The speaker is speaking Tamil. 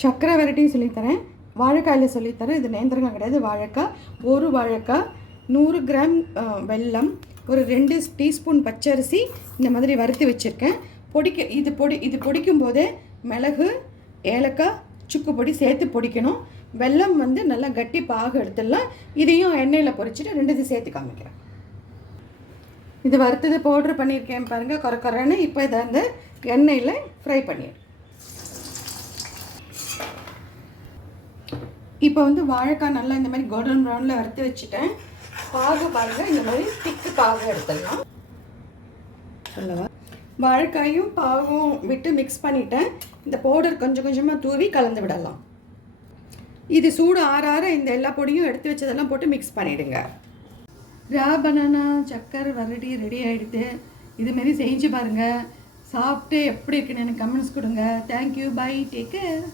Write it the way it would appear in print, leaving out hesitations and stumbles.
சர்க்கரை வெரைட்டியும் சொல்லித்தரேன், வாழைக்காயில் சொல்லித்தரேன். இது நேந்திரங்காய் கிடையாது, வாழைக்காய். ஒரு வாழைக்காய், 100 கிராம் வெல்லம், ஒரு 2 டீஸ்பூன் பச்சரிசி இந்த மாதிரி வறுத்து வச்சுருக்கேன். இது பொடிக்கும் போதே மிளகு, ஏலக்காய், சுக்கு பொடி சேர்த்து பொடிக்கணும். வெல்லம் வந்து நல்லா கட்டி பாக எடுத்துடலாம். இதையும் எண்ணெயில் பொரிச்சுட்டு 2 சேர்த்து காமிக்கிறேன். இது வறுத்தது பவுட்ரு பண்ணியிருக்கேன் பாருங்கள், குறைன்னு. இப்போ இதை வந்து எண்ணெயில் ஃப்ரை பண்ணிடுறேன். இப்போ வந்து வாழைக்காய் நல்லா இந்த மாதிரி கோல்டன் ப்ரௌனில் வறுத்து வச்சுட்டேன். பாருங்கள், இந்த மாதிரி திக்கு பாகு எடுத்துடலாம். சொல்லவா, வாழைக்காயும் பாகும் விட்டு மிக்ஸ் பண்ணிட்டேன். இந்த பவுடர் கொஞ்சம் கொஞ்சமாக தூவி கலந்து விடலாம். இது சூடு ஆற இந்த எல்லா பொடியும் எடுத்து வச்சதெல்லாம் போட்டு மிக்ஸ் பண்ணிவிடுங்க. ரா பனானா சக்கரை வரடி ரெடி ஆகிடுது. இதுமாரி செஞ்சு பாருங்கள். சாப்பிட்டு எப்படி இருக்குன்னு எனக்கு கமெண்ட்ஸ் கொடுங்க. Thank you, bye, take care.